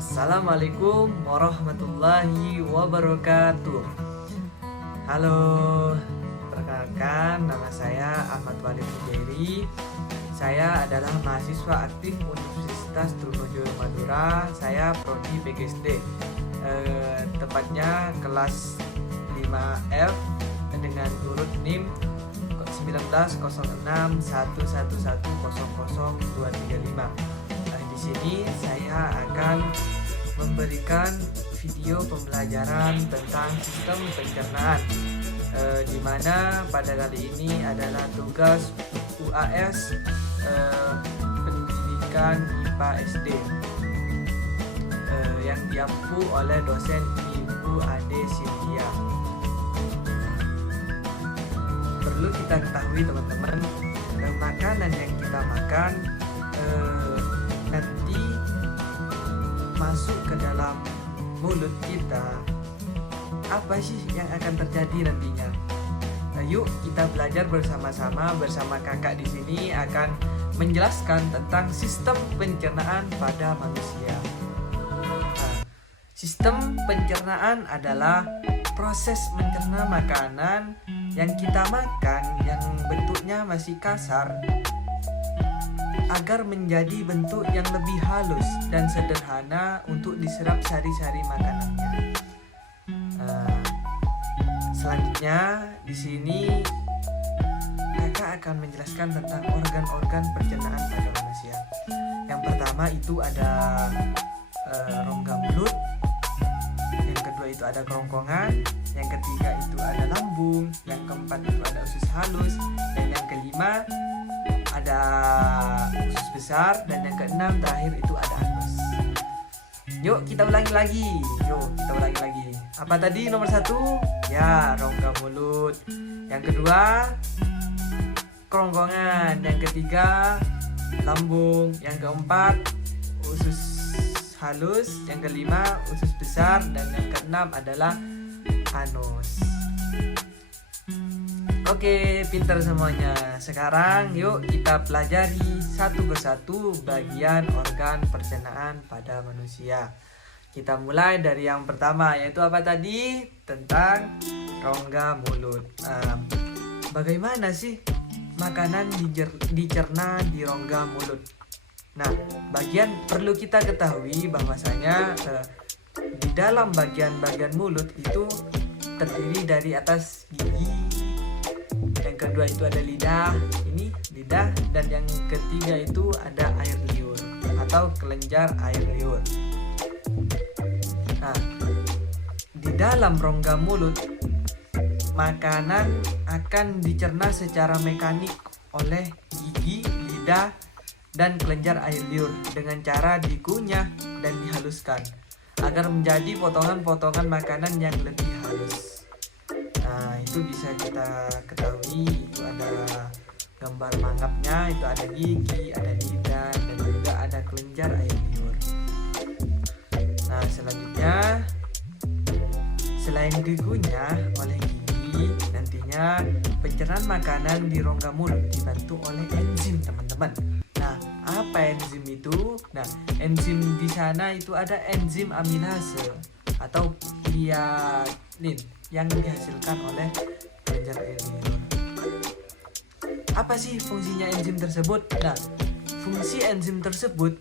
Assalamualaikum warahmatullahi wabarakatuh. Halo, perkenalkan nama saya Ahmad Walid Hujairi. Saya adalah mahasiswa aktif Universitas Trunojoyo Madura. Saya prodi PGSD, tepatnya kelas 5F dengan urut NIM 190611100235. Di sini saya akan memberikan video pembelajaran tentang sistem pencernaan, di mana pada kali ini adalah tugas UAS pendidikan IPA SD yang diampu oleh dosen Ibu Ade Cynthia. Perlu kita ketahui teman-teman, makanan yang kita makan nanti masuk ke dalam mulut kita, apa sih yang akan terjadi nantinya? Yuk kita belajar bersama-sama bersama kakak di sini akan menjelaskan tentang sistem pencernaan pada manusia. Sistem pencernaan adalah proses mencerna makanan yang kita makan yang bentuknya masih kasar agar menjadi bentuk yang lebih halus dan sederhana untuk diserap sari-sari makanannya. Selanjutnya di sini kakak akan menjelaskan tentang organ-organ pencernaan pada manusia. Yang pertama itu ada rongga mulut, yang kedua itu ada kerongkongan, yang ketiga itu ada lambung, yang keempat itu ada usus halus, dan yang kelima ada usus besar, dan yang keenam terakhir itu ada anus. Yuk kita ulangi lagi. Apa tadi nomor 1? Ya, rongga mulut. Yang kedua kerongkongan. Yang ketiga lambung. Yang keempat usus halus. Yang kelima usus besar. Dan yang keenam adalah anus. Oke, pintar semuanya. Sekarang yuk kita pelajari satu persatu bagian organ pencernaan pada manusia. Kita mulai dari yang pertama, yaitu apa tadi? Tentang rongga mulut. Bagaimana sih makanan dicerna di rongga mulut? Nah, bagian perlu kita ketahui bahwasanya di dalam bagian-bagian mulut itu terdiri dari atas gigi, yang kedua itu ada lidah, dan yang ketiga itu ada air liur atau kelenjar air liur. Nah, di dalam rongga mulut makanan akan dicerna secara mekanik oleh gigi, lidah, dan kelenjar air liur dengan cara dikunyah dan dihaluskan agar menjadi potongan-potongan makanan yang lebih halus. Nah, itu bisa kita ketahui, itu ada gambar mangapnya, itu ada gigi, ada lidah, dan juga ada kelenjar air liur. Nah, selanjutnya selain dikunyah oleh gigi, nantinya pencernaan makanan di rongga mulut dibantu oleh enzim, teman-teman. Nah, apa enzim itu? Nah, enzim di sana itu ada enzim amilase atau gliadin yang dihasilkan oleh kelenjar air liur. Apa sih fungsinya enzim tersebut? Nah, fungsi enzim tersebut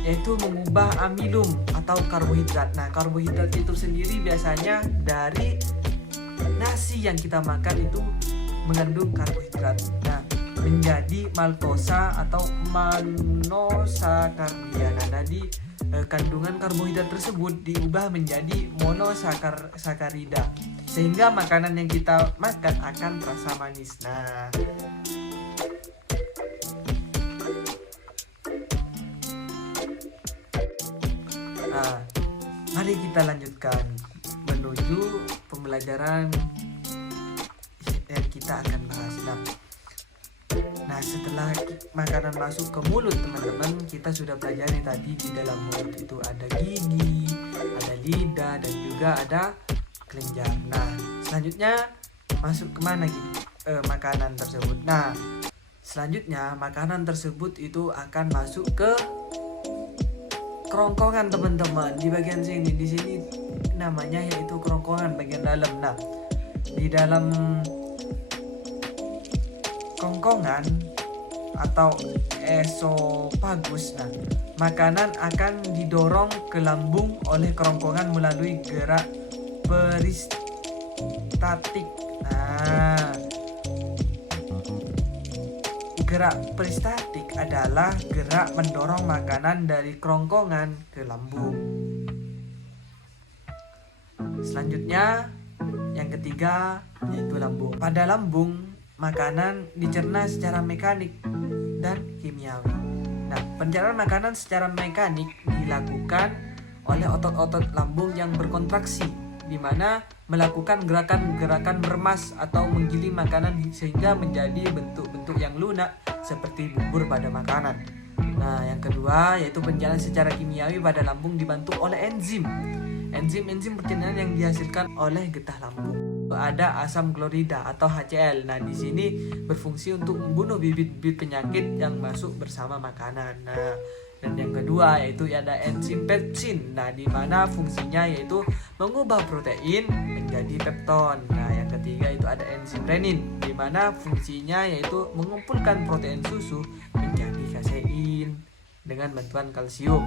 yaitu mengubah amilum atau karbohidrat. Nah, karbohidrat itu sendiri biasanya dari nasi yang kita makan itu mengandung karbohidrat. Nah, menjadi maltosa atau monosakarida. Nah, jadi kandungan karbohidrat tersebut diubah menjadi monosakarida sehingga makanan yang kita makan akan terasa manis. Nah, mari kita lanjutkan menuju pembelajaran yang kita akan bahas. Nah, setelah makanan masuk ke mulut, teman-teman, kita sudah pelajari tadi di dalam mulut itu ada gigi, ada lidah, dan juga ada kelenjar. Nah, selanjutnya masuk kemana makanan tersebut? Nah, selanjutnya makanan tersebut itu akan masuk ke kerongkongan teman-teman. Di bagian sini, di sini namanya yaitu kerongkongan bagian dalam. Nah, di dalam kerongkongan atau esofagus, nah, makanan akan didorong ke lambung oleh kerongkongan melalui gerak peristatik. Nah, gerak peristatik adalah gerak mendorong makanan dari kerongkongan ke lambung. Selanjutnya, yang ketiga yaitu lambung. Pada lambung, makanan dicerna secara mekanik dan kimiawi. Nah, pencernaan makanan secara mekanik dilakukan oleh otot-otot lambung yang berkontraksi, di mana melakukan gerakan-gerakan meremas atau menggiling makanan sehingga menjadi bentuk-bentuk yang lunak seperti bubur pada makanan. Nah, yang kedua yaitu pencernaan secara kimiawi pada lambung dibantu oleh enzim. Enzim pencernaan yang dihasilkan oleh getah lambung. Ada asam klorida atau HCl. Nah, di sini berfungsi untuk membunuh bibit-bibit penyakit yang masuk bersama makanan. Nah, dan yang kedua yaitu ada enzim pepsin. Nah, di mana fungsinya yaitu mengubah protein menjadi pepton. Nah, yang ketiga itu ada enzim renin, di mana fungsinya yaitu mengumpulkan protein susu menjadi kasein dengan bantuan kalsium.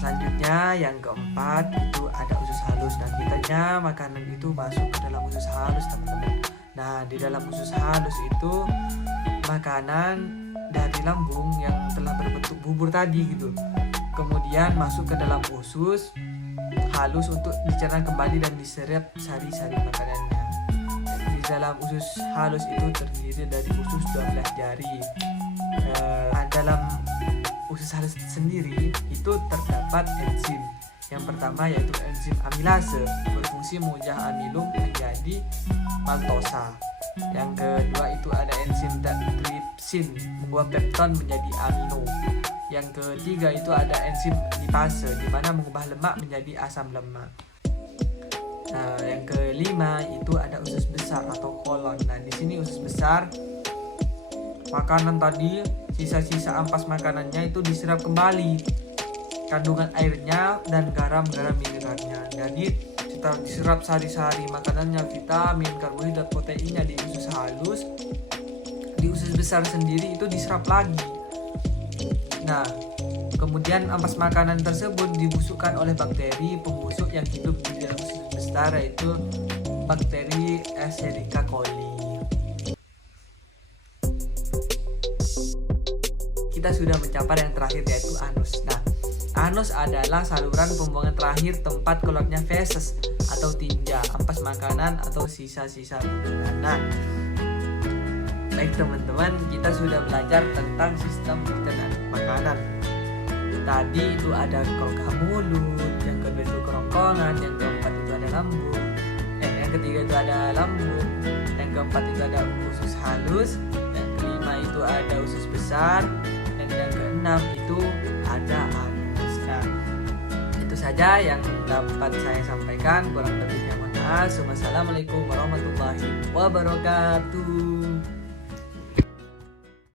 Selanjutnya yang keempat itu ada usus halus. Dan kitanya makanan itu masuk ke dalam usus halus teman-teman. Nah, di dalam usus halus itu makanan dari lambung yang telah berbentuk bubur tadi gitu, kemudian masuk ke dalam usus halus untuk dicerna kembali dan diserap sari-sari makanannya. Di dalam usus halus itu terdiri dari usus 12 jari. Dalam usus halus sendiri itu terdapat enzim. Yang pertama yaitu enzim amilase, berfungsi mengubah amilum menjadi maltosa. Yang kedua itu ada enzim tripsin, mengubah pepton menjadi amino. Yang ketiga itu ada enzim lipase, di mana mengubah lemak menjadi asam lemak. Nah, yang kelima itu ada usus besar atau kolon. Nah, di sini usus besar, makanan tadi, sisa-sisa ampas makanannya itu diserap kembali kandungan airnya dan garam-garam mineralnya. Jadi setelah diserap sari-sari makanannya, vitamin, karbohidrat, proteinnya di usus halus, di usus besar sendiri itu diserap lagi. Nah, kemudian ampas makanan tersebut dibusukkan oleh bakteri pembusuk yang hidup di dalam usus besar, yaitu bakteri Escherichia coli. Kita sudah mencapai yang terakhir yaitu anus. Nah, anus adalah saluran pembuangan terakhir tempat keluarnya feses atau tinja, ampas makanan atau sisa-sisa makanan. Nah, baik teman-teman, kita sudah belajar tentang sistem pencernaan makanan. Tadi itu ada rongga mulut, yang kedua itu kerongkongan, yang keempat itu ada lambung, yang ketiga itu ada lambung, yang keempat itu ada usus halus, yang kelima itu ada usus besar, dan yang keenam itu ada anus. Nah, itu saja yang dapat saya sampaikan. Kurang lebihnya mohon maaf. Wassalamualaikum warahmatullahi wabarakatuh.